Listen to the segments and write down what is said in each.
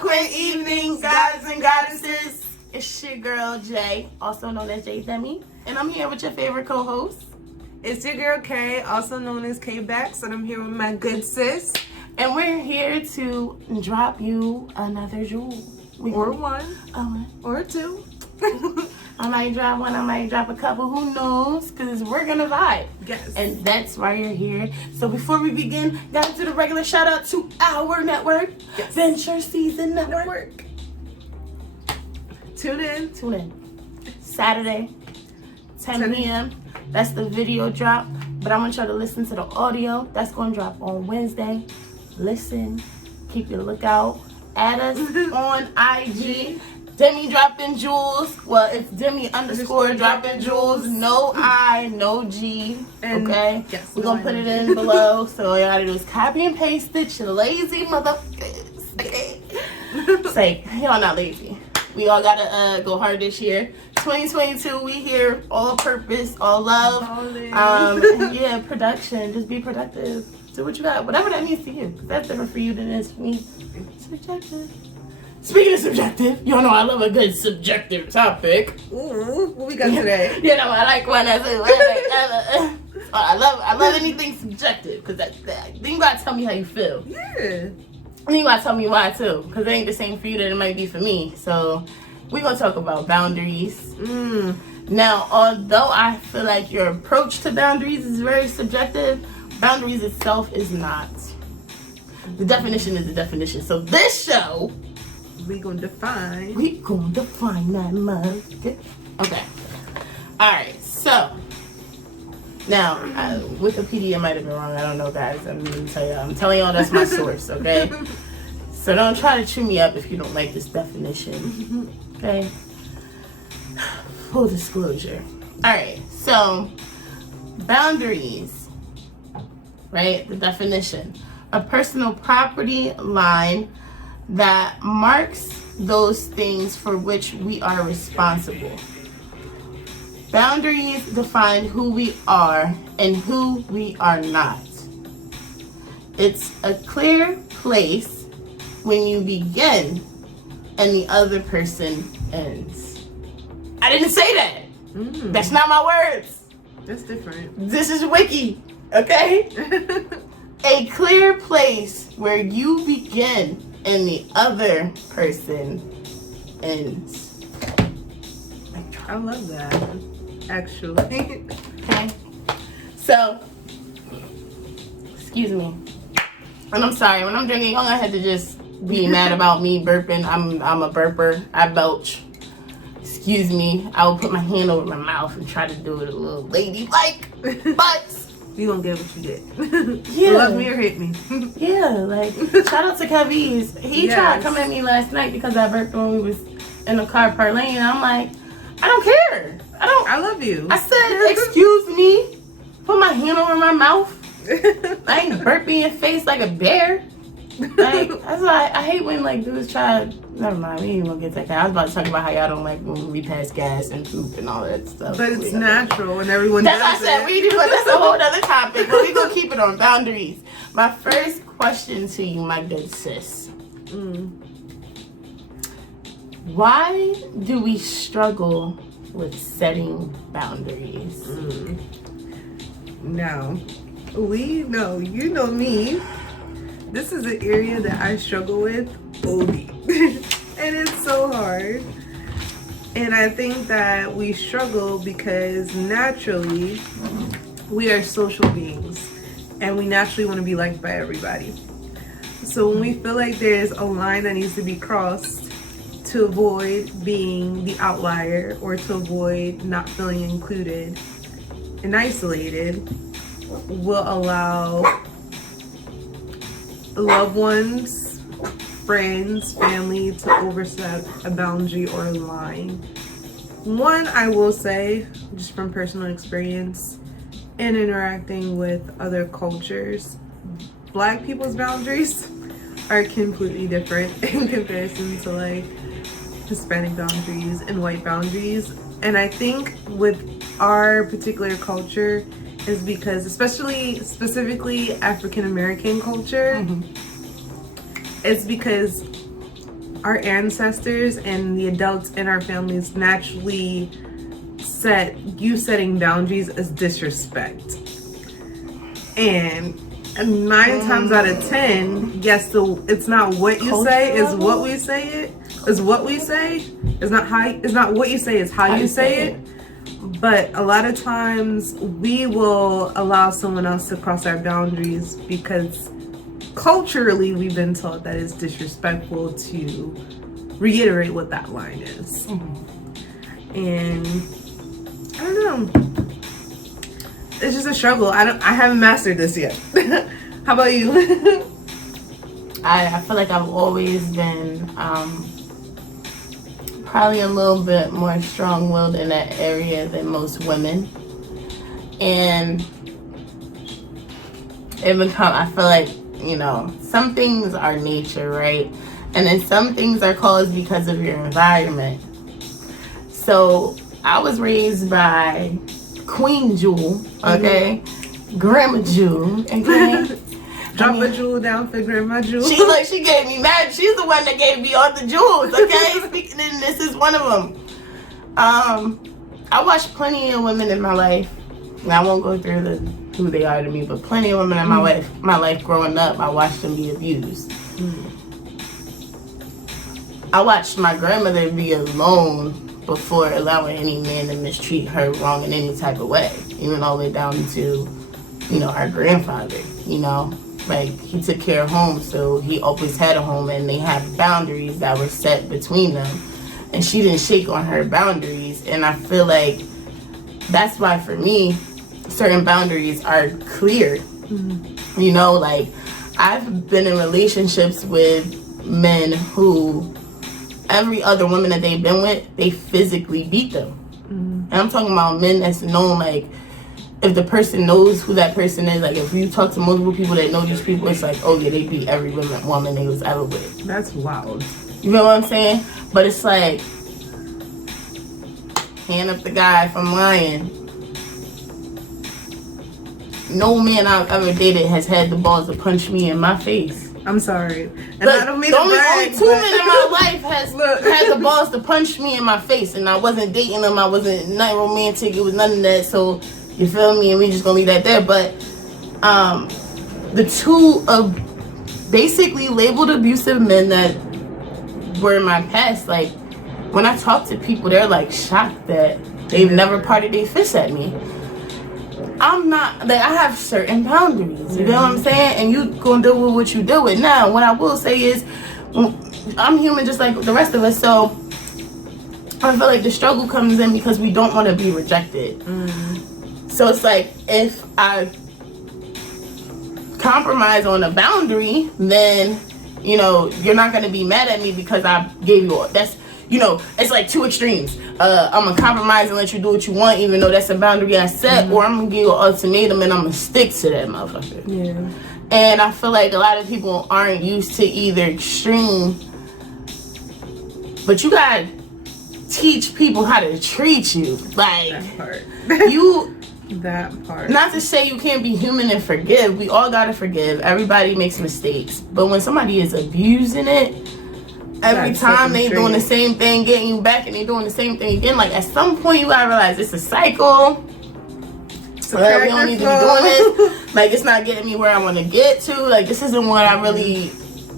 eloquent evening, gods and goddesses. It's your girl Jay, also known as Jay Demi, and I'm here with your favorite co-host. It's your girl Kay, also known as Kay Btch, and I'm here with my good sis. And we're here to drop you another jewel. Or one. Or two. I might drop one, I might drop a couple, who knows? Because we're going to vibe. Yes. And that's why you're here. So before we begin, gotta do the regular shout out to our network, yes. Venture Season Network. Tune in. Saturday, 10 p.m. That's the video drop. But I want y'all to listen to the audio. That's going to drop on Wednesday. Listen. Keep your lookout. Add us on IG. Demi Dropp'n Jewels. Well, it's Demi _Dropp'n Jewels. No I, no G. Okay? Yes, we're going to put it in below. So all you got to do is copy and paste it. You lazy motherfuckers. Okay? Say, y'all not lazy. We all got to go hard this year. 2022, we here. All purpose, all love. Yeah, production. Just be productive. Do what you got. Whatever that means to you. Because that's different for you than it is for me. Subjective. Speaking of subjective, y'all know I love a good subjective topic. Ooh, what we got today? You know, I like when I say, I love anything subjective, because then you gotta tell me how you feel. Yeah. And you gotta tell me why too, because it ain't the same for you that it might be for me. So we're gonna talk about boundaries. Now, although I feel like your approach to boundaries is very subjective, boundaries itself is not. The definition is the definition. So this show, we gonna define that mug. Okay. Alright, so now Wikipedia might have been wrong. I don't know, guys. I'm telling y'all that's my source, okay? So don't try to chew me up if you don't like this definition. Okay? Full disclosure. Alright, so boundaries, right? The definition. A personal property line that marks those things for which we are responsible. Boundaries define who we are and who we are not. It's a clear place when you begin and the other person ends. I didn't say that. That's not my words. That's different. This is Wiki, okay? A clear place where you begin and the other person ends. I love that, actually. Okay. So, excuse me. And I'm sorry, when I'm drinking, y'all had to just be mad about me burping. I'm a burper. I belch. Excuse me. I will put my hand over my mouth and try to do it a little ladylike. But you gonna get what you get. Yeah. Love me or hate me. Yeah, like, shout out to Keviz. He tried to come at me last night because I burped when we was in the car parlaying. I'm like, I don't care. I love you. I said, excuse me. Put my hand over my mouth. I ain't burping in your face like a bear. Like, that's why I hate when, like, dudes try. Never mind, we ain't gonna get that. I was about to talk about how y'all don't like when we pass gas and poop and all that stuff. But it's natural and everyone does it. That's what I said. We do, but that's a whole other topic. But we gonna keep it on boundaries. My first question to you, my good sis. Why do we struggle with setting boundaries? Now, you know me. This is an area that I struggle with OD. And it's so hard. And I think that we struggle because naturally we are social beings and we naturally want to be liked by everybody. So when we feel like there's a line that needs to be crossed to avoid being the outlier or to avoid not feeling included and isolated, we'll allow loved ones, friends, family to overstep a boundary or a line. One, I will say, just from personal experience and interacting with other cultures, Black people's boundaries are completely different in comparison to like Hispanic boundaries and white boundaries. And I think with our particular culture is because, specifically African American culture, it's because our ancestors and the adults in our families naturally set you setting boundaries as disrespect. And 9 times out of 10, yes, it's not what you say, is what we say it. Is what we say. It's not what you say, it's how you say it. But a lot of times we will allow someone else to cross our boundaries because culturally we've been taught that it's disrespectful to reiterate what that line is. And I don't know, it's just a struggle. I haven't mastered this yet. How about you? I feel like I've always been probably a little bit more strong-willed in that area than most women, and I feel like, you know, some things are nature, right? And then some things are caused because of your environment. So I was raised by Queen Jewel, okay? Grandma Jewel, okay? Drop a jewel down for Grandma Jewel. She gave me mad. She's the one that gave me all the jewels, okay? Speaking in, this is one of them. I watched plenty of women in my life, and I won't go through who they are to me, but plenty of women in my life growing up, I watched them be abused. I watched my grandmother be alone before allowing any man to mistreat her wrong in any type of way, even all the way down to, you know, our grandfather, you know. Like, he took care of home, so he always had a home, and they had boundaries that were set between them. And she didn't shake on her boundaries. And I feel like that's why, for me, certain boundaries are clear. You know, like, I've been in relationships with men who, every other woman that they've been with, they physically beat them. And I'm talking about men that's known, like, if the person knows who that person is, like, if you talk to multiple people that know these people, it's like, oh yeah, they beat every woman they was ever with. That's wild. You know what I'm saying? But it's like, hand up the guy from lying. No man I've ever dated has had the balls to punch me in my face. I'm sorry. And Look, I don't mean only brag, two men in my life has had the balls to punch me in my face, and I wasn't dating them. I wasn't not romantic. It was none of that. So, you feel me? And we just gonna leave that there. But the two of basically labeled abusive men that were in my past, like, when I talk to people, they're like shocked that they've never parted their fists at me. I'm not, like, I have certain boundaries, you know what I'm saying? And you gonna deal with what you deal with. Now, what I will say is, I'm human just like the rest of us, so I feel like the struggle comes in because we don't want to be rejected. So it's like, if I compromise on a boundary, then, you know, you're not going to be mad at me because I gave you all. That's, you know, it's like two extremes. I'm going to compromise and let you do what you want, even though that's a boundary I set, or I'm going to give you an ultimatum and I'm going to stick to that motherfucker. Yeah. And I feel like a lot of people aren't used to either extreme, but you got to teach people how to treat you. Like, That part. That part. Not to say you can't be human and forgive. We all gotta forgive. Everybody makes mistakes. But when somebody is abusing it, every time they doing the same thing, getting you back, and they doing the same thing again, like, at some point you gotta realize it's a cycle. We don't need to be doing this. Like, it's not getting me where I want to get to. Like, this isn't what I really,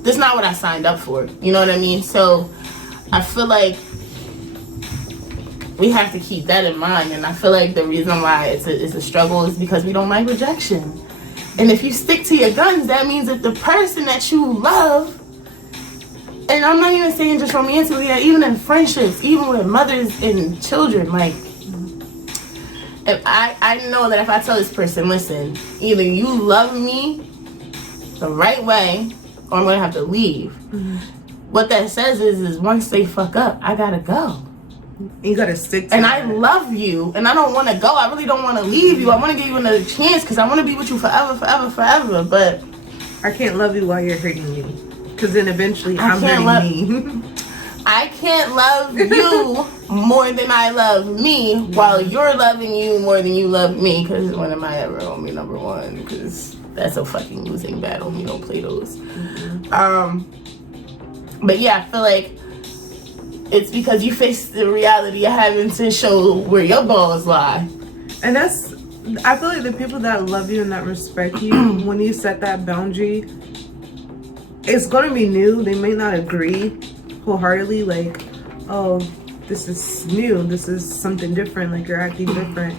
this is not what I signed up for. You know what I mean? So I feel like we have to keep that in mind. And I feel like the reason why it's a struggle is because we don't like rejection. And if you stick to your guns, that means that the person that you love, and I'm not even saying just romantically, even in friendships, even with mothers and children, like, if I know that if I tell this person, listen, either you love me the right way or I'm gonna have to leave. What that says is once they fuck up, I gotta go. You gotta stick to and that. I love you, and I don't want to go. I really don't want to leave you. I want to give you another chance because I want to be with you forever, forever, forever. But I can't love you while you're hurting me, because then eventually I'm hurting me. I can't love you more than I love me while you're loving you more than you love me, because when am I ever gonna be number one? Because that's a fucking losing battle. We don't play those. But yeah, I feel like it's because you face the reality of having to show where your balls lie. And that's, I feel like the people that love you and that respect you, when you set that boundary, it's going to be new. They may not agree wholeheartedly, like, oh, this is new, this is something different, like you're acting different.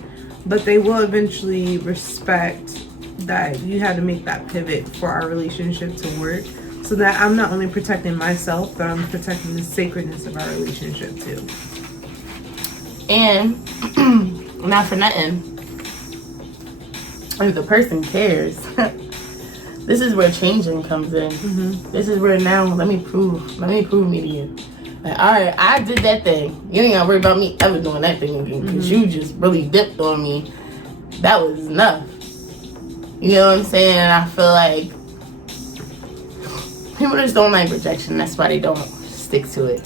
But they will eventually respect that you had to make that pivot for our relationship to work. So that I'm not only protecting myself, but I'm protecting the sacredness of our relationship too. And not for nothing, if the person cares, this is where changing comes in. This is where now let me prove me to you. Like, all right, I did that thing. You ain't gotta worry about me ever doing that thing again because you just really dipped on me. That was enough. You know what I'm saying? And I feel like people just don't like rejection. That's why they don't stick to it.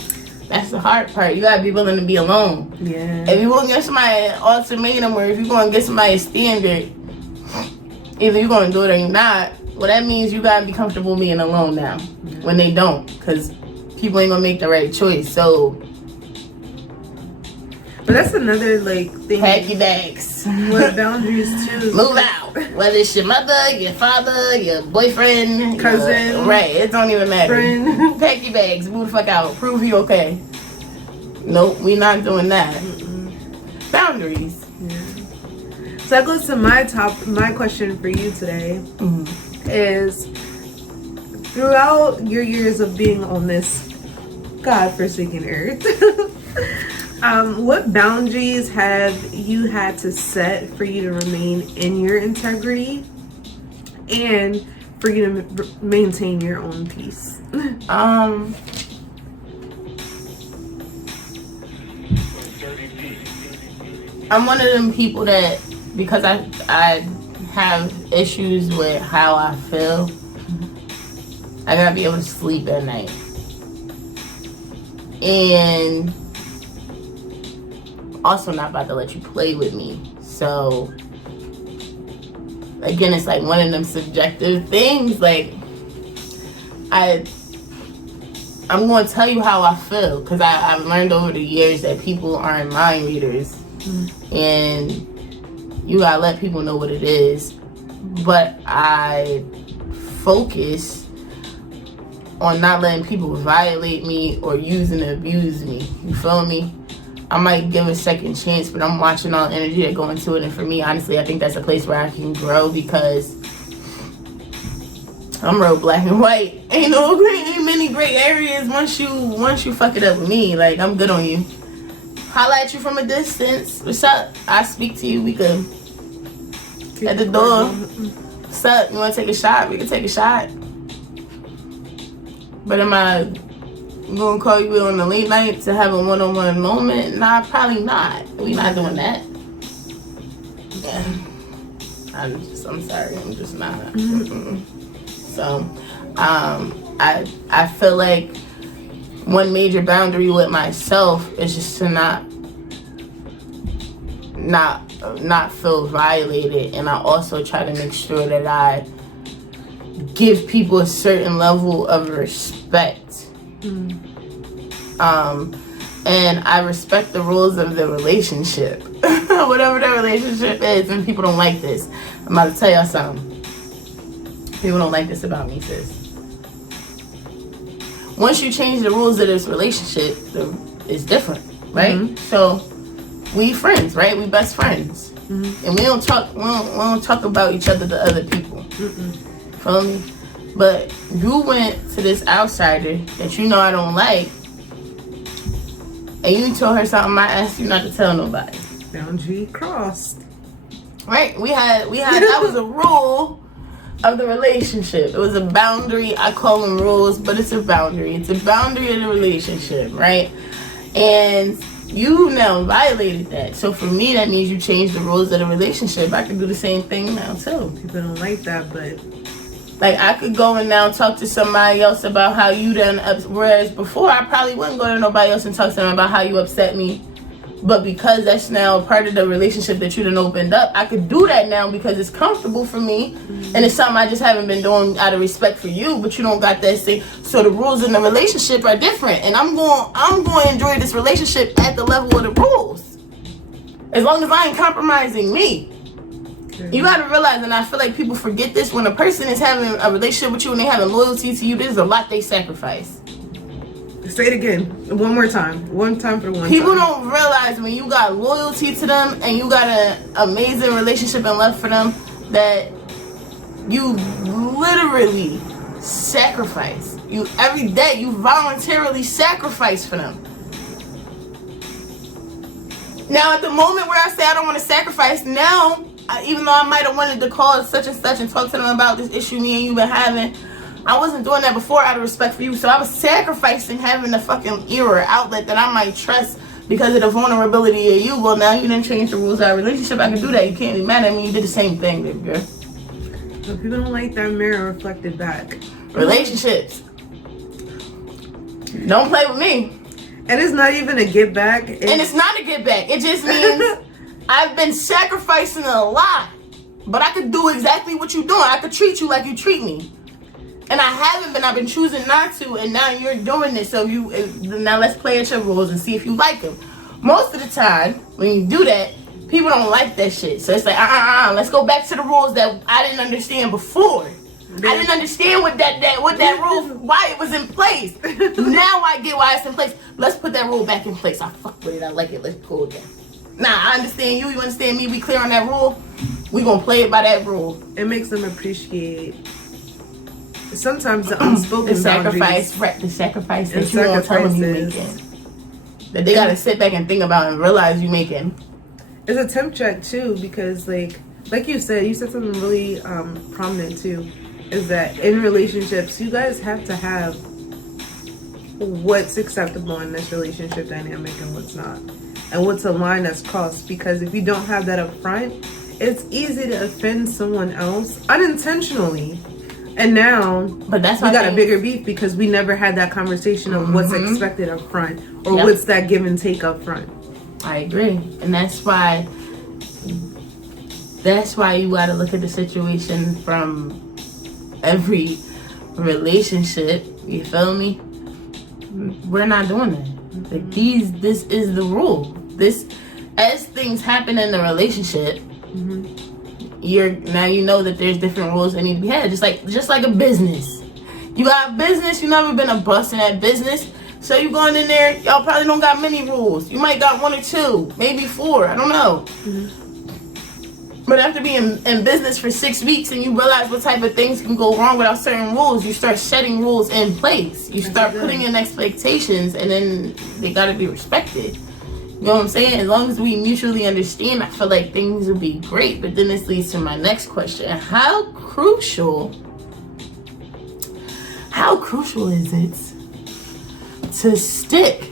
That's the hard part. You gotta be willing to be alone. Yeah. If you gonna get somebody an ultimatum, or if you gonna get somebody a standard, either you're gonna do it or you're not. Well, that means you gotta be comfortable being alone now. When they don't, because people ain't gonna make the right choice. So, but that's another like thing. Pack your bags. With boundaries too. Move out. Whether it's your mother, your father, your boyfriend, cousin, right? It don't even matter. Friend. Pack your bags. Move the fuck out. Prove you okay. Nope, we not doing that. Boundaries. Yeah. So that goes to my question for you today is, throughout your years of being on this godforsaken earth, what boundaries have you had to set for you to remain in your integrity and for you to maintain your own peace? I'm one of them people that, because I have issues with how I feel, I gotta be able to sleep at night. And also not about to let you play with me. So again, it's like one of them subjective things. Like I'm going to tell you how I feel, because I've learned over the years that people aren't mind readers, and you gotta let people know what it is. But I focus on not letting people violate me or use and abuse me. You feel me? I might give a second chance, but I'm watching all the energy that go into it. And for me, honestly, I think that's a place where I can grow, because I'm real black and white. Ain't many gray areas once you fuck it up with me. Like, I'm good on you. Holla at you from a distance. What's up? I speak to you. We could at the door. What's up? You want to take a shot? We can take a shot. But am I gonna call you on the late night to have a one-on-one moment? Nah, probably not. We not doing that. Yeah. I'm sorry. I'm just not. So, I feel like one major boundary with myself is just to not feel violated, and I also try to make sure that I give people a certain level of respect. And I respect the rules of the relationship. Whatever the relationship is, and people don't like this. I'm about to tell y'all something. People don't like this about me, sis. Once you change the rules of this relationship, it's different, right? So we friends, right? We best friends, and we don't talk about each other to other people. Feel me? But you went to this outsider that you know I don't like, and you told her something I asked you not to tell nobody. Boundary crossed. Right? We had that was a rule of the relationship. It was a boundary. I call them rules, but it's a boundary. It's a boundary of the relationship, right? And you now violated that. So for me, that means you changed the rules of the relationship. I can do the same thing now too. People don't like that, but like, I could go and now talk to somebody else about how you done whereas before I probably wouldn't go to nobody else and talk to them about how you upset me. But because that's now part of the relationship that you done opened up, I could do that now because it's comfortable for me, and it's something I just haven't been doing out of respect for you. But you don't got that same. So the rules in the relationship are different, and I'm going to enjoy this relationship at the level of the rules, as long as I ain't compromising me. You got to realize, and I feel like people forget this, when a person is having a relationship with you and they have a loyalty to you, there's a lot they sacrifice. Say it again. One more time. One time for one People time. don't realize when you got loyalty to them and you got an amazing relationship and love for them, that you literally sacrifice. You every day, you voluntarily sacrifice for them. Now, at the moment where I say I don't want to sacrifice, now, even though I might have wanted to call such and such and talk to them about this issue me and you been having, I wasn't doing that before out of respect for you. So I was sacrificing having the fucking ear or outlet that I might trust because of the vulnerability of you. Well, now you didn't change the rules of our relationship. I can do that. You can't be mad at me. You did the same thing, baby girl. If you don't like that mirror reflected back. Relationships. Don't play with me. And it's not even a get back. And it's not a get back. It just means I've been sacrificing a lot. But I could do exactly what you're doing. I could treat you like you treat me. And I haven't been. I've been choosing not to, and now you're doing this. So now let's play at your rules and see if you like them. Most of the time, when you do that, people don't like that shit. So it's like, let's go back to the rules that I didn't understand before. I didn't understand what that rule, why it was in place. Now I get why it's in place. Let's put that rule back in place. I fuck with it. I like it. Let's pull it down. Nah, I understand you. You understand me. We clear on that rule. We gonna play it by that rule. It makes them appreciate. Sometimes the unspoken boundaries. The sacrifice that you don't tell them you're making. That they gotta sit back and think about and realize you're making. It's a temp check too, because like you said something really prominent too, is that in relationships you guys have to have what's acceptable in this relationship dynamic and what's not, and what's a line that's crossed. Because if you don't have that up front, it's easy to offend someone else unintentionally. And now, but that's we got a bigger beef because we never had that conversation of what's expected up front, or what's that give and take up front. I agree, and that's why you got to look at the situation from every relationship. You feel me? We're not doing that. Like this is the rule. As things happen in the relationship. Now you know that there's different rules that need to be had, just like a business. You got a business, you never been a bust in that business, so you going in there, y'all probably don't got many rules. You might got 1 or 2, maybe 4, I don't know. But after being in business for 6 weeks and you realize what type of things can go wrong without certain rules, you start setting rules in place. You start putting in expectations, and then they gotta be respected. You know what I'm saying? As long as we mutually understand, I feel like things will be great. But then this leads to my next question. How crucial is it to stick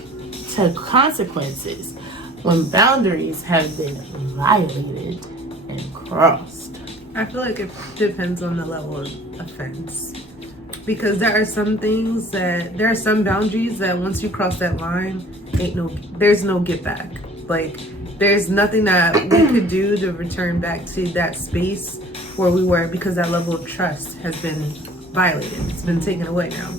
to consequences when boundaries have been violated and crossed? I feel like it depends on the level of offense. Because there are some boundaries that once you cross that line, there's no get back. Like, there's nothing that we could do to return back to that space where we were, because that level of trust has been violated. It's been taken away now.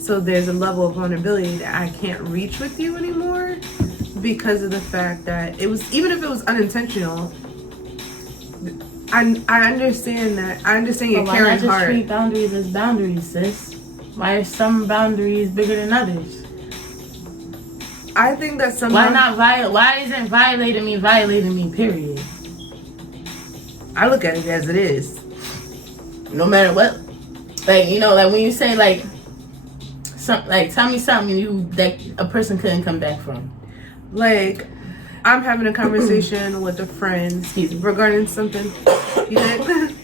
So there's a level of vulnerability that I can't reach with you anymore because of the fact that even if it was unintentional, I understand that. I understand your caring heart. Why not just treat boundaries as boundaries, sis? Why are some boundaries bigger than others? I think that some. Why isn't violating me? Period. I look at it as it is. No matter what, like when you say tell me something that a person couldn't come back from. Like, I'm having a conversation with a friend regarding something. You did?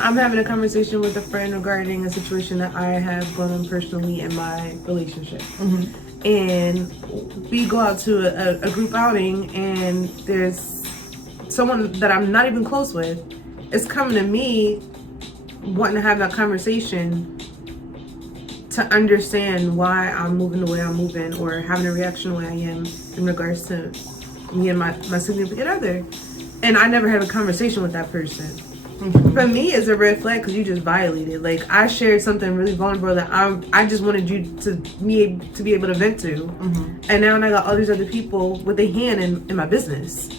I'm having a conversation with a friend regarding a situation that I have going on personally in my relationship. And we go out to a group outing, and there's someone that I'm not even close with is coming to me wanting to have that conversation to understand why I'm moving the way I'm moving or having a reaction the way I am in regards to me and my significant other. And I never had a conversation with that person. Mm-hmm. For me, it's a red flag because you just violated. Like, I shared something really vulnerable that I just wanted you to be able to vent to. Mm-hmm. And now I got all these other people with a hand in my business.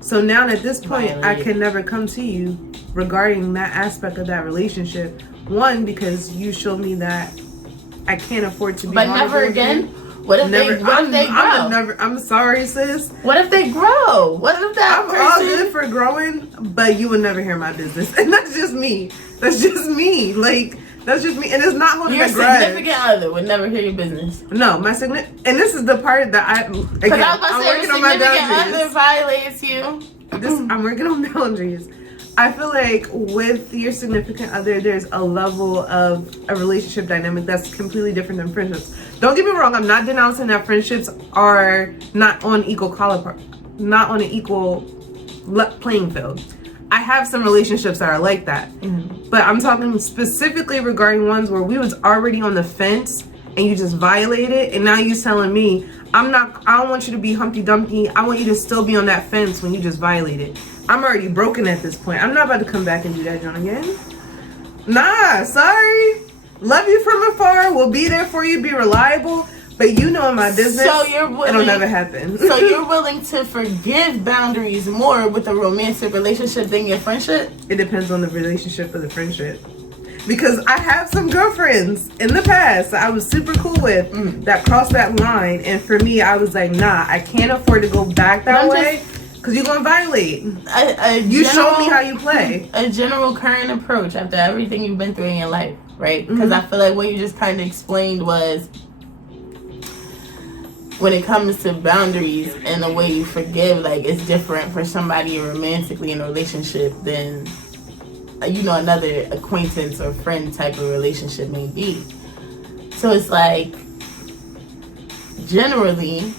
So now at this point, I can never come to you regarding that aspect of that relationship. One, because you showed me that I can't afford to be. But never again. What if they grow? I'm sorry, sis. What if they grow? What if that I'm all good for growing, but you would never hear my business, and that's just me. That's just me. Like, that's just me, and it's not holding a grudge. Your significant other would never hear your business. No, my significant, and this is the part that I'm working on my boundaries. Other violates you. I'm working on boundaries. I feel like with your significant other, there's a level of a relationship dynamic that's completely different than friendships. Don't get me wrong, I'm not denouncing that friendships are not on equal playing field. I have some relationships that are like that. Mm-hmm. But I'm talking specifically regarding ones where we was already on the fence and you just violated, and now you're telling me I don't want you to be Humpty Dumpty. I want you to still be on that fence when you just violated. I'm already broken at this point. I'm not about to come back and do that, John, again. Nah, sorry. Love you from afar. We'll be there for you. Be reliable. But you know in my business, it'll never happen. So you're willing to forgive boundaries more with a romantic relationship than your friendship? It depends on the relationship or the friendship. Because I have some girlfriends in the past that I was super cool with that crossed that line. And for me, I was like, nah, I can't afford to go back that way. Because you're going to violate. You showed me how you play. A general current approach after everything you've been through in your life, right? Because I feel like what you just kind of explained was when it comes to boundaries and the way you forgive, like, it's different for somebody you're romantically in a relationship than, another acquaintance or friend type of relationship may be. So it's like, generally,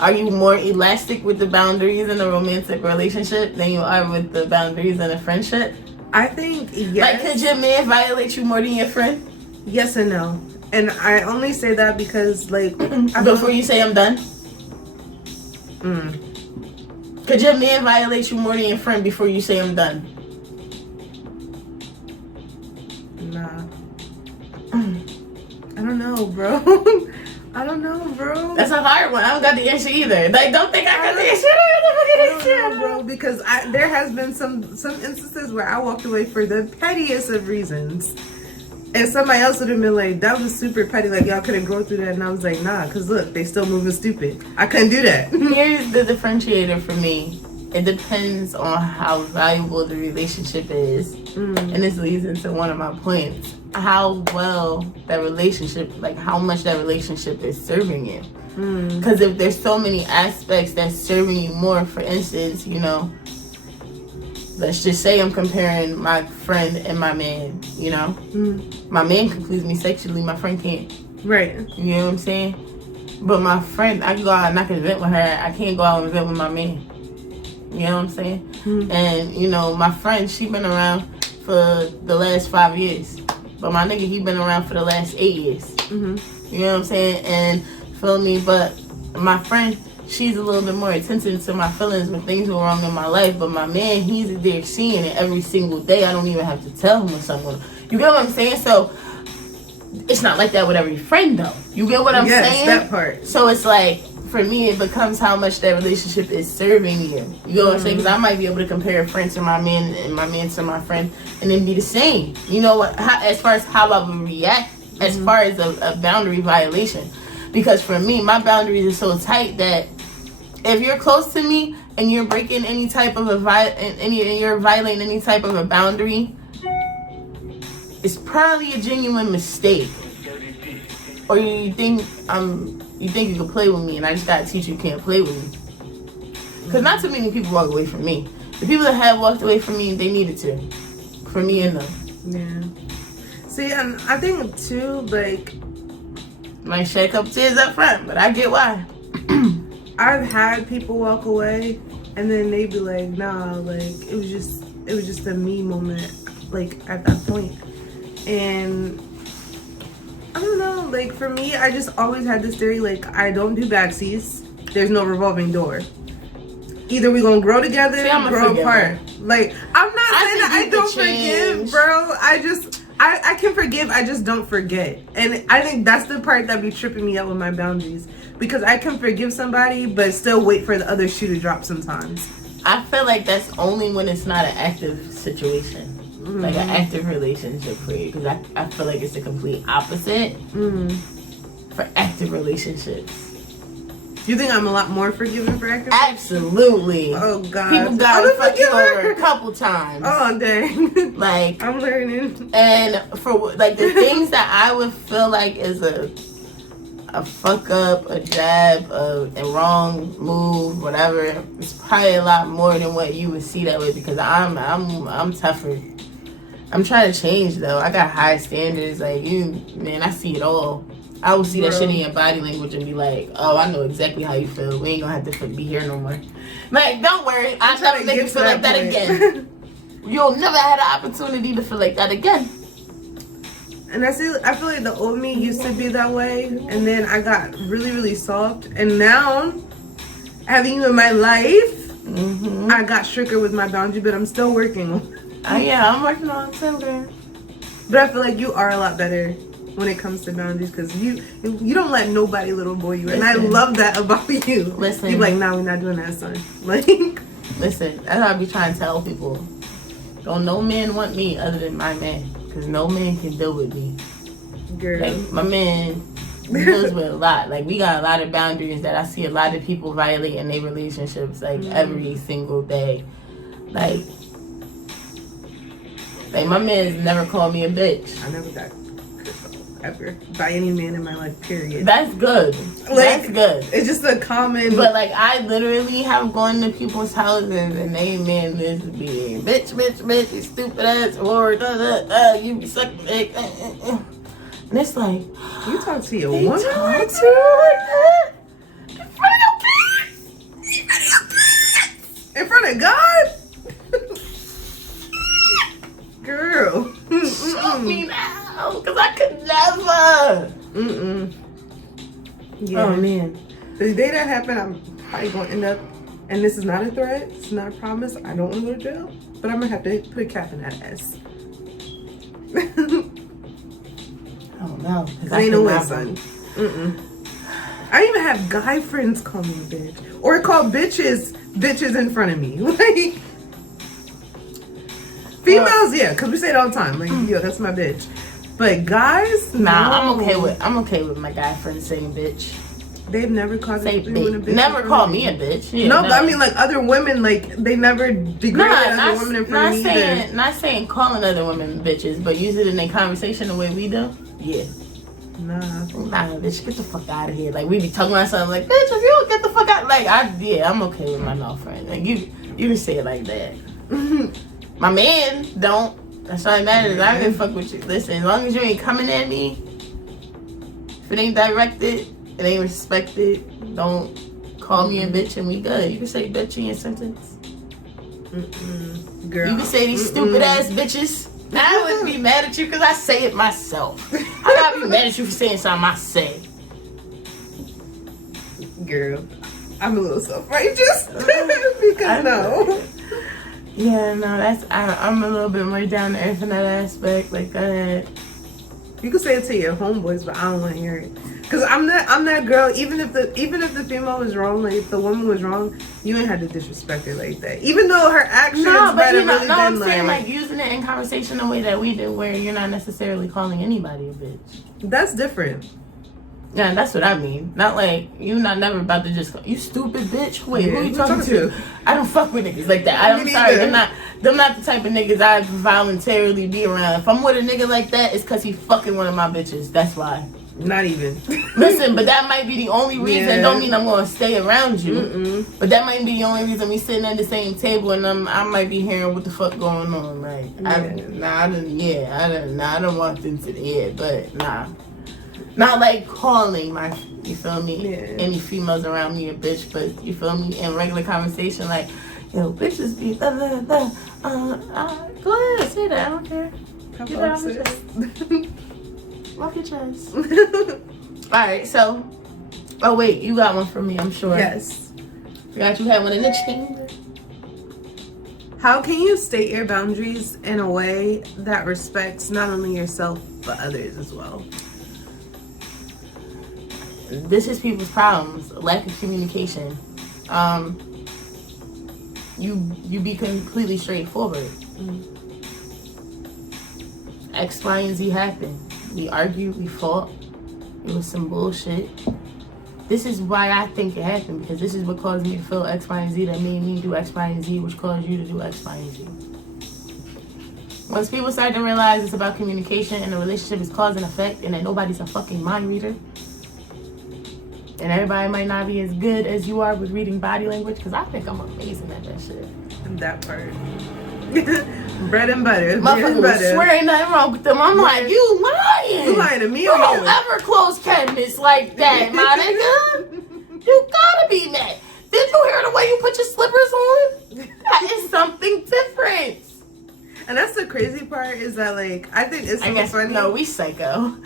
are you more elastic with the boundaries in a romantic relationship than you are with the boundaries in a friendship? I think yes. Like, could your man violate you more than your friend? Yes and no. And I only say that because, like... Before you say I'm done? Could your man violate you more than your friend before you say I'm done? Nah. I don't know, bro. I don't know, bro. That's a hard one. I don't got the answer either. Like, don't think I got the answer. I don't know, bro. Because there has been some instances where I walked away for the pettiest of reasons. And somebody else would have been like, that was super petty. Like, y'all couldn't go through that. And I was like, nah, because look, they still moving stupid. I couldn't do that. Here's the differentiator for me. It depends on how valuable the relationship is. And this leads into one of my points. How well that relationship, like how much that relationship is serving you. Because if there's so many aspects that's serving you more, for instance, let's just say I'm comparing my friend and my man, My man can please me sexually, my friend can't. Right. You know what I'm saying? But my friend, I can go out and I can vent with her. I can't go out and vent with my man. You know what I'm saying? And, my friend, she been around for the last 5 years. But my nigga, he been around for the last 8 years. You know what I'm saying? And, feel me? But my friend, she's a little bit more attentive to my feelings when things go wrong in my life. But my man, he's there seeing it every single day. I don't even have to tell him when someone... You get what I'm saying? So, it's not like that with every friend, though. You get what I'm saying? Yes, that part. So, it's like, for me, it becomes how much that relationship is serving you. You know what I'm saying? Because I might be able to compare a friend to my man and my man to my friend and then be the same. You know what? As far as how I would react as far as a boundary violation. Because for me, my boundaries are so tight that if you're close to me and you're breaking any type of you're violating any type of a boundary, it's probably a genuine mistake. Or you think you can play with me and I just gotta teach you can't play with me. Because not too many people walk away from me. The people that have walked away from me, they needed to. For me and them. Yeah. See, and I think too, like... Might shed a couple tears up front, but I get why. I've had people walk away and then they be like, nah, like, it was just a me moment, like, at that point. And like for me, I just always had this theory, like I don't do backsies. There's no revolving door. Either we gonna grow together, or grow apart. Like I'm not saying that I don't forgive, bro. I can forgive. I just don't forget, and I think that's the part that be tripping me up with my boundaries, because I can forgive somebody, but still wait for the other shoe to drop sometimes. I feel like that's only when it's not an active situation. Like an active relationship for you, because I feel like it's the complete opposite for active relationships. You think I'm a lot more forgiving for active? Absolutely. Oh God. People got to fuck you over a couple times. Oh dang. Like I'm learning. And for like the things that I would feel like is a fuck up, a jab, a wrong move, whatever, it's probably a lot more than what you would see that way, because I'm tougher. I'm trying to change though. I got high standards. Like you, man, I see it all. I will see that shit in your body language and be like, oh, I know exactly how you feel. We ain't gonna have to be here no more. Like, don't worry, I'll never make you feel like that again. You'll never have the opportunity to feel like that again. And I feel like the old me used to be that way, and then I got really, really soft. And now, having you in my life, I got stricter with my boundary, but I'm still working. Yeah, I'm working on it too, girl. But I feel like you are a lot better when it comes to boundaries, because you don't let nobody little boy you. And I love that about you. Listen. You're like, nah, we're not doing that, son. Like, listen, that's what I be trying to tell people. Don't no man want me other than my man, because no man can deal with me. Girl. Like, my man deals with a lot. Like, we got a lot of boundaries that I see a lot of people violate in their relationships, like, every single day. Like, my man's never called me a bitch. I never got ever by any man in my life, period. That's good. That's good. It's just a common. But like, I literally have gone to people's houses and they men is being bitch, you stupid ass whore, you be sucking dick, and it's like, you talk to your woman like that? In front of God? Girl. Show me now, because I could never. Yeah. Oh man. The day that happened, I'm probably going to end up, and this is not a threat, it's not a promise, I don't want to go to jail, but I'm going to have to put a cap in that ass. Oh no. Ain't no way, son. I even have guy friends call me a bitch. Or call bitches in front of me. Like, females, yeah, because we say it all the time. Like, yo, that's my bitch. But guys, nah, no. I'm okay with my guy friends saying bitch. They've never called me a bitch. Never called me a bitch. Yeah, no, but I mean, like, other women, like, they never degraded other women in front of me either. Not saying calling other women bitches, but use it in a conversation the way we do. Yeah. Nah, bitch, get the fuck out of here. Like, we be talking about something like, bitch, if you don't get the fuck out, like, I'm okay with my male friend. Like, you can say it like that. My man don't. That's all that matters. I don't give a fuck with you. Listen, as long as you ain't coming at me, if it ain't directed, it ain't respected, don't call me a bitch and we good. You can say bitch in your sentence. Girl. You can say these stupid ass bitches. Now I wouldn't be mad at you because I say it myself. I gotta be mad at you for saying something I say. Girl, I'm a little self-righteous because no. Yeah, no, I'm a little bit more down to earth in that aspect. Like, go ahead. You can say it to your homeboys, but I don't want to hear it. Cause I'm that girl. Even if the female was wrong, like if the woman was wrong, you ain't had to disrespect her like that. Even though her actions might have really been I'm saying like using it in conversation the way that we do, where you're not necessarily calling anybody a bitch. That's different. Yeah, that's what I mean. Not like you not never about to just call, you stupid bitch. Wait, yeah, who you talking to? I don't fuck with niggas like that. I'm sorry, them not the type of niggas I voluntarily be around. If I'm with a nigga like that, it's cause he fucking one of my bitches. That's why. Not even. Listen, but that might be the only reason. Yeah. Don't mean I'm gonna stay around you. But that might be the only reason we sitting at the same table and I might be hearing what the fuck going on. Like, I don't walk into but nah. Not like calling my, you feel me? Yeah. Any females around me a bitch, but you feel me? In regular conversation, like, yo, bitches be go ahead, say that. I don't care. Walk your chest. Alright, so. Oh, wait. You got one for me, I'm sure. Yes. Forgot you had one in the chamber. How can you state your boundaries in a way that respects not only yourself, but others as well? This is people's problems. Lack of communication. You be completely straightforward. X, Y, and Z happened. We argued, we fought. It was some bullshit. This is why I think it happened, because this is what caused me to feel X, Y, and Z that made me do X, Y, and Z, which caused you to do X, Y, and Z. Once people start to realize it's about communication and the relationship is cause and effect and that nobody's a fucking mind reader, and everybody might not be as good as you are with reading body language, because I think I'm amazing at that shit. That part. Bread and butter. Motherfucker was swearing nothing wrong with them. I'm like, you lying. You lying to me You or don't me? ever close cabinets like that, my nigga. You gotta be mad. Did you hear the way you put your slippers on? That is something different. And that's the crazy part is that, like, I think it's so funny. No, we psycho.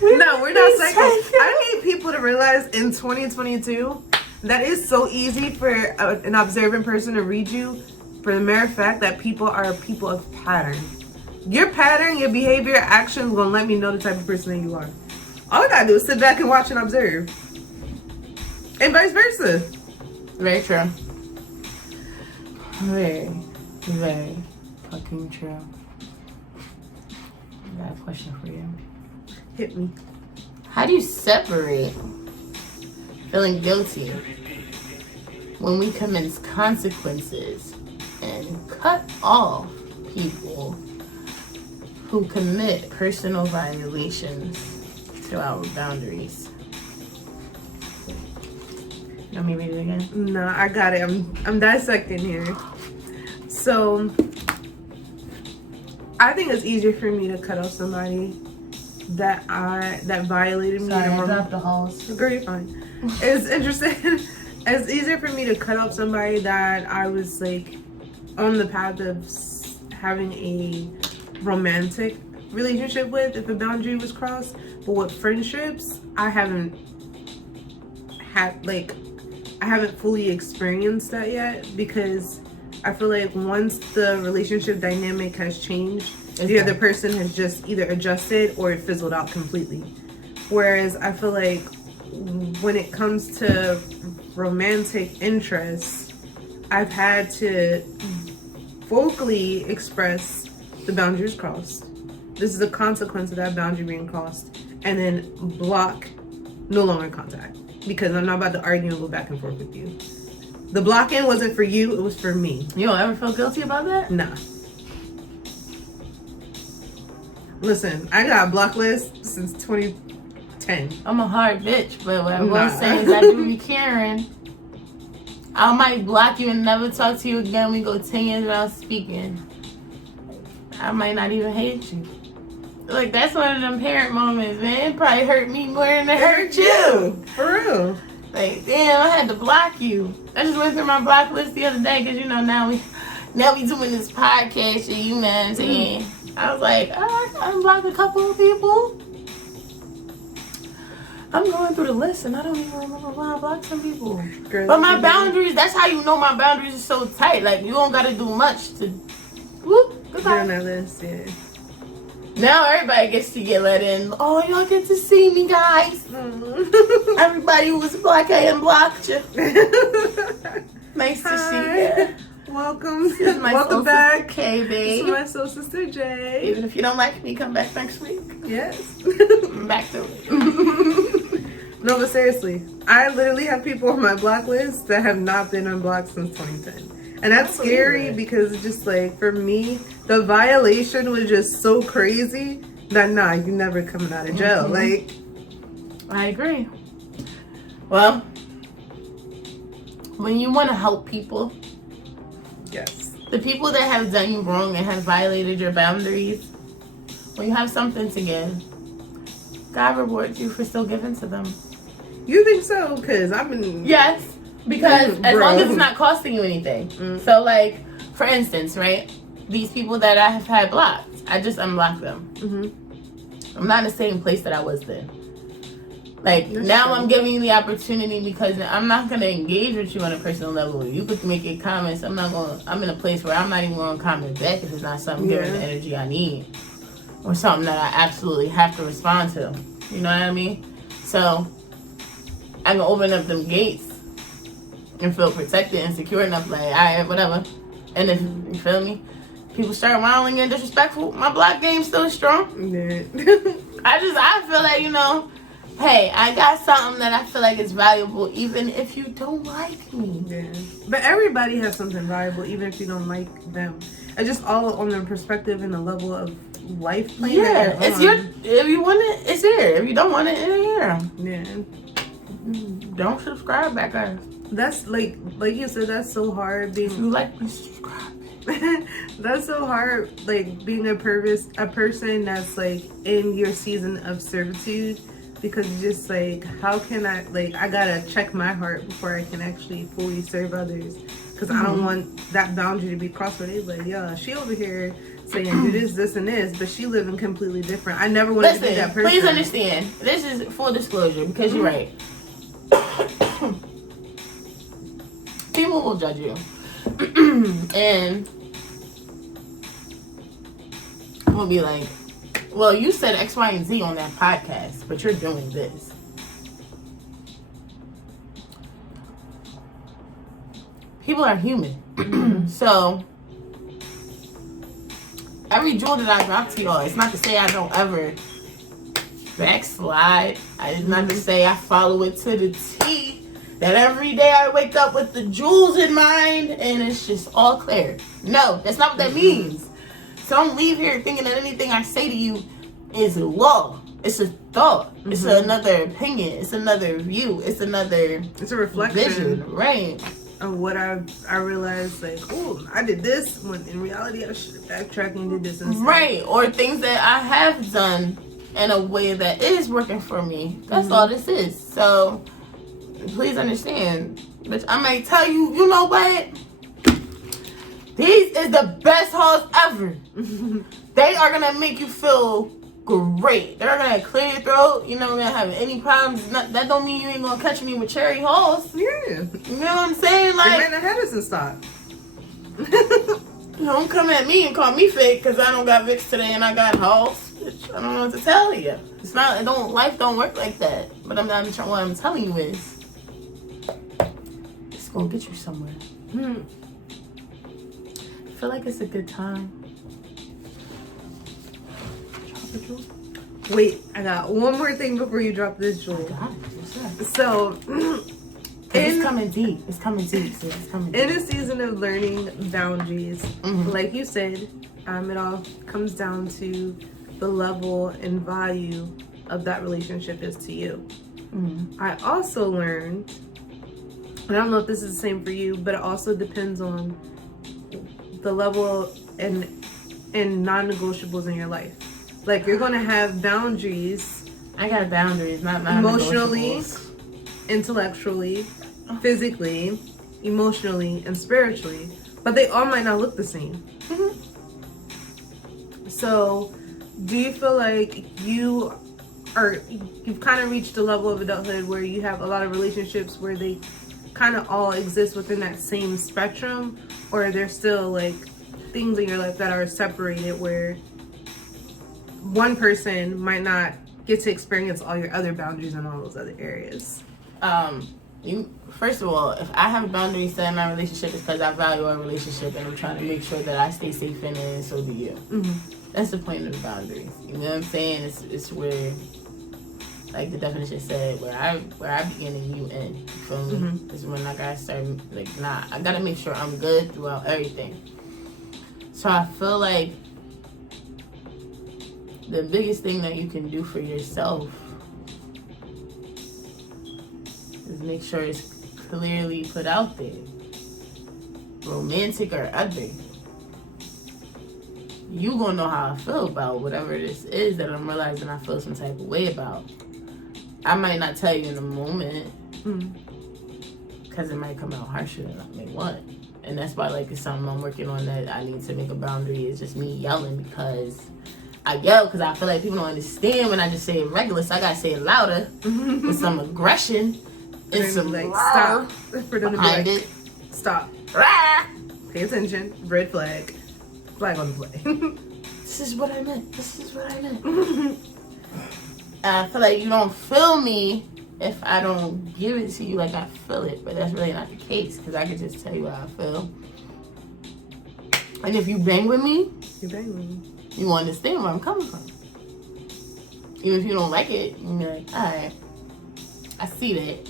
No, we're not psycho. I need people to realize in 2022 that it's so easy for an observant person to read you for the mere fact that people are people of pattern. Your pattern, your behavior, your actions gonna let me know the type of person that you are. All I gotta do is sit back and watch and observe. And vice versa. Very true. Very, very fucking true. I got a question for you. Hit me. How do you separate feeling guilty when we commence consequences and cut off people who commit personal violations to our boundaries? Let me read it again. No, I got it. I'm dissecting here. So I think it's easier for me to cut off somebody that violated me. Sorry, I dropped the halls. Girl, you're fine. It's interesting. It's easier for me to cut off somebody that I was like on the path of having a romantic relationship with if a boundary was crossed. But with friendships, I haven't fully experienced that yet, because I feel like once the relationship dynamic has changed, the other person has just either adjusted or it fizzled out completely. Whereas I feel like when it comes to romantic interests, I've had to vocally express the boundaries crossed. This is a consequence of that boundary being crossed, and then block, no longer contact, because I'm not about to argue and go back and forth with you. The blocking wasn't for you, it was for me. You don't ever feel guilty about that? Nah. Listen, I got a block list since 2010. I'm a hard bitch, but what I will say is I do be caring. I might block you and never talk to you again. We go 10 years without speaking. I might not even hate you. Like, that's one of them parent moments, man. It probably hurt me more than it hurt you. For real. Like, damn, I had to block you. I just went through my block list the other day because, you know, now we doing this podcast shit, you know what I'm saying? I was like, oh, I unblocked a couple of people. I'm going through the list and I don't even remember why I blocked some people. Girl, but my boundaries, that's how you know my boundaries are so tight. Like, you don't got to do much to, whoop, goodbye. You're on that list, yeah. Now everybody gets to get let in. Oh, y'all get to see me, guys. Everybody who was black, I unblocked you. Nice to see you. Welcome. Welcome back, Kay, babe. This is my soul sister, Jay. Even if you don't like me, come back next week. Yes. Back to it. No, but seriously, I literally have people on my block list that have not been unblocked since 2010. And that's scary because it's just like, for me, the violation was just so crazy that you're never coming out of jail. Like, I agree. Well, when you want to help people, yes, the people that have done you wrong and have violated your boundaries, when you have something to give, God rewards you for still giving to them. You think so? Because I've been... Yes. Because as long as it's not costing you anything. So, like, for instance, right? These people that I have had blocked, I just unblocked them. I'm not in the same place that I was then. Like, That's now true. I'm giving you the opportunity because I'm not going to engage with you on a personal level. You could make your comments. I'm in a place where I'm not even going to comment back if it's not something giving the energy I need. Or something that I absolutely have to respond to. You know what I mean? So, I can open up them gates and feel protected and secure enough, like, alright, whatever. And if, you feel me? People start wilding and disrespectful, my block game still strong. Yeah. I feel like, you know, hey, I got something that I feel like is valuable even if you don't like me. Yeah. But everybody has something valuable even if you don't like them. It's just all on their perspective and the level of life plan. Yeah, it's if you want it, it's here. If you don't want it, it ain't here. Yeah. Don't subscribe back, guys. That's like you said, that's so hard being if you like me, subscribe. That's so hard, like being a person that's like in your season of servitude, because just like, how can I gotta check my heart before I can actually fully serve others, because I don't want that boundary to be crossed where they like, yeah, she over here saying do this and this, but she living completely different. I never wanted to be that person. Please understand, this is full disclosure, because you're right. People will judge you. And we'll be like, well, you said X, Y, and Z on that podcast, but you're doing this. People are human. So, every jewel that I drop to y'all, it's not to say I don't ever backslide. It's not to say I follow it to the T. That every day I wake up with the jewels in mind and it's just all clear. No, that's not what that means. So don't leave here thinking that anything I say to you is law. It's a thought. It's another opinion. It's another view. It's a reflection. Vision, right? Of what I realized, like, oh, I did this when in reality I should have backtracked and did this instead. Right, or things that I have done in a way that is working for me. That's all this is. So please understand. Bitch, I might tell you, you know what? These is the best hauls ever. They are gonna make you feel great. They're gonna clear your throat. You're not gonna have any problems. That don't mean you ain't gonna catch me with cherry hauls. Yeah. You know what I'm saying? Like, they might not have us in stock. Don't come at me and call me fake because I don't got Vicks today and I got hauls. Bitch, I don't know what to tell you. It's not. Life don't work like that. But what I'm telling you is, it's gonna get you somewhere. I feel like it's a good time. Wait, I got one more thing before you drop this jewel. So, it's coming deep. It's coming deep. So it's coming deep. In a season of learning boundaries, like you said, it all comes down to the level and value of that relationship is to you. I also learned, and I don't know if this is the same for you, but it also depends on the level and non-negotiables in your life. Like, you're going to have boundaries. I got boundaries, not emotionally, intellectually, physically, emotionally, and spiritually. But they all might not look the same. So, do you feel like you've kind of reached a level of adulthood where you have a lot of relationships where they kind of all exist within that same spectrum? Or are there still, like, things in your life that are separated where one person might not get to experience all your other boundaries in all those other areas? First of all, if I have boundaries set in my relationship, it's because I value our relationship and I'm trying to make sure that I stay safe in it, and so do you. That's the point of the boundaries. You know what I'm saying? It's where, like the definition said, where I begin and you end. You feel me? Is when I gotta start, like, I gotta make sure I'm good throughout everything. So I feel like the biggest thing that you can do for yourself is make sure it's clearly put out there. Romantic or other. You gonna know how I feel about whatever this is that I'm realizing I feel some type of way about. I might not tell you in the moment because it might come out harsher than I may want. And that's why, like, it's something I'm working on that I need to make a boundary. It's just me yelling because I yell because I feel like people don't understand when I just say it regular, so I gotta say it louder with some aggression and some like stop for them to be like, it. Stop. Rah! Pay attention. Red flag. Flag on the play. This is what I meant. This is what I meant. And I feel like you don't feel me if I don't give it to you like I feel it, but that's really not the case because I can just tell you how I feel. And if you bang with me, you understand where I'm coming from. Even if you don't like it, you're like, all right, I see that.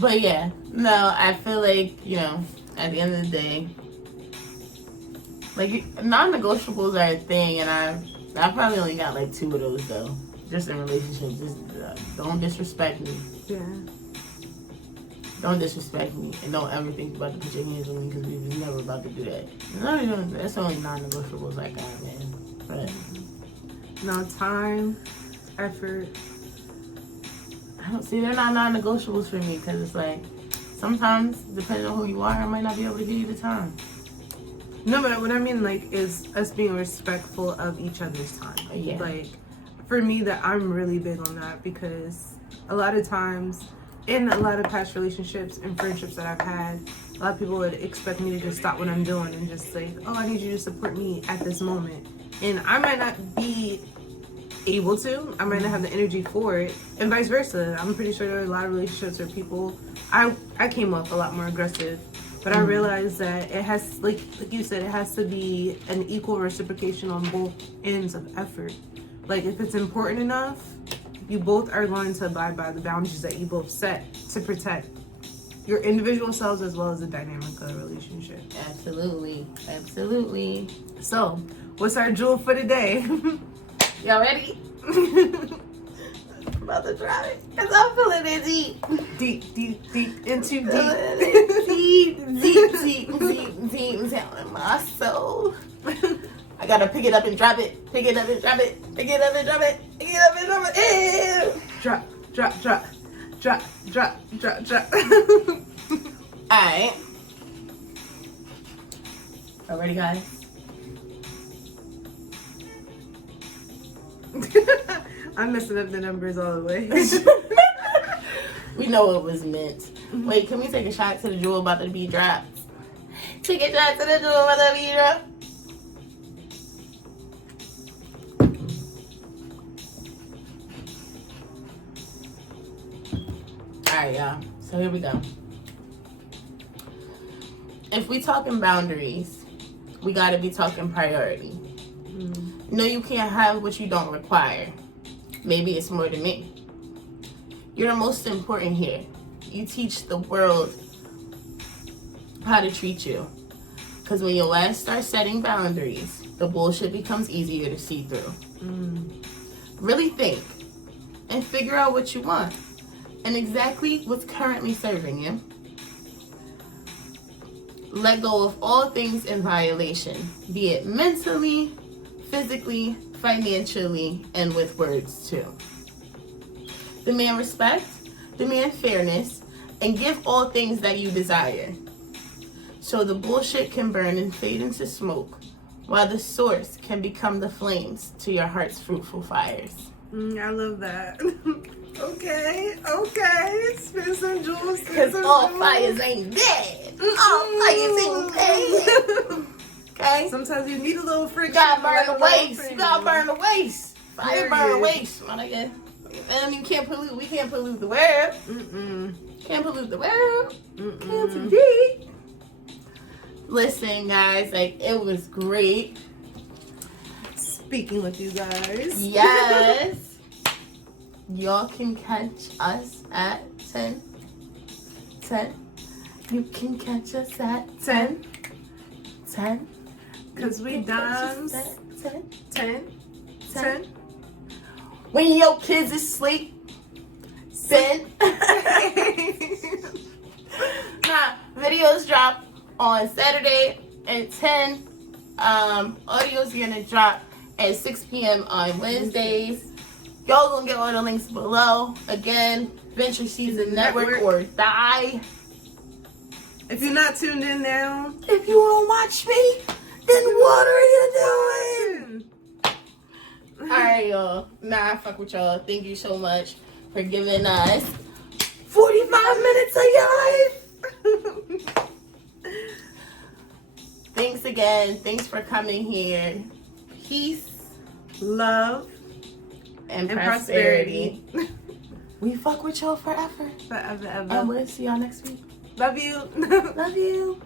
But yeah, no, I feel like, you know, at the end of the day, like, non-negotiables are a thing, and I probably only got like 2 of those though. Just in relationships, just don't disrespect me. Yeah. Don't disrespect me, and don't ever think about to put your hands on me because we was never about to do that. No, that's only non-negotiables I got, man. But no time, effort. I don't see they're not non-negotiables for me because it's like sometimes depending on who you are, I might not be able to give you the time. No, but what I mean like is us being respectful of each other's time. Yeah. Like for me, that I'm really big on that because a lot of times in a lot of past relationships and friendships that I've had, a lot of people would expect me to just stop what I'm doing and just like, oh, I need you to support me at this moment. And I might not be able to. I might not have the energy for it. And vice versa. I'm pretty sure there are a lot of relationships where people, I came up a lot more aggressive. But I realized that it has, like you said, it has to be an equal reciprocation on both ends of effort. Like if it's important enough, you both are going to abide by the boundaries that you both set to protect your individual selves as well as the dynamic of the relationship. Absolutely. Absolutely. So, what's our jewel for today? Y'all ready? I'm about to try it because I'm feeling it deep. Deep, into deep down in my soul. I gotta pick it up and drop it. Pick it up and drop it. Pick it up and drop it. Pick it up and drop it. Drop. Alright. Y'all ready, guys? I'm messing up the numbers all the way. We know what was meant. Wait, can we take a shot to the jewel about to be dropped? Take a shot to the jewel about to be dropped. Alright, y'all. So here we go. If we talking boundaries, we gotta be talking priority. No, you can't have what you don't require. Maybe it's more than me. You're the most important here. You teach the world how to treat you. Because when your ass starts setting boundaries, the bullshit becomes easier to see through. Really think and figure out what you want and exactly what's currently serving you. Let go of all things in violation, be it mentally, physically, financially, and with words too. Demand respect, demand fairness, and give all things that you desire. So the bullshit can burn and fade into smoke, while the source can become the flames to your heart's fruitful fires. I love that. Okay. Spin some jewels. Because all fires ain't dead. All fires ain't dead. Okay? Sometimes you need a little friction. You gotta burn the waste. You gotta burn the waste. Fire burn the waste, my nigga. And you can't pollute. We can't pollute the world. Can't pollute the world. Can't today. Listen, guys, like it was great speaking with you guys. Yes. Y'all can catch us at 10. You can catch us at 10. Because we dance 10. When your kids is asleep, 10. Videos drop on Saturday at 10. Audio's gonna drop at 6 p.m. on Wednesdays. Y'all gonna get all the links below. Again, Venture Season Network or die. If you're not tuned in now, if you wanna watch me, Then what are you doing? Alright, y'all. Nah, I fuck with y'all. Thank you so much for giving us 45 minutes of your life. Thanks again. Thanks for coming here. Peace, love, and prosperity. We fuck with y'all forever. Forever, ever. And we'll see y'all next week. Love you. Love you.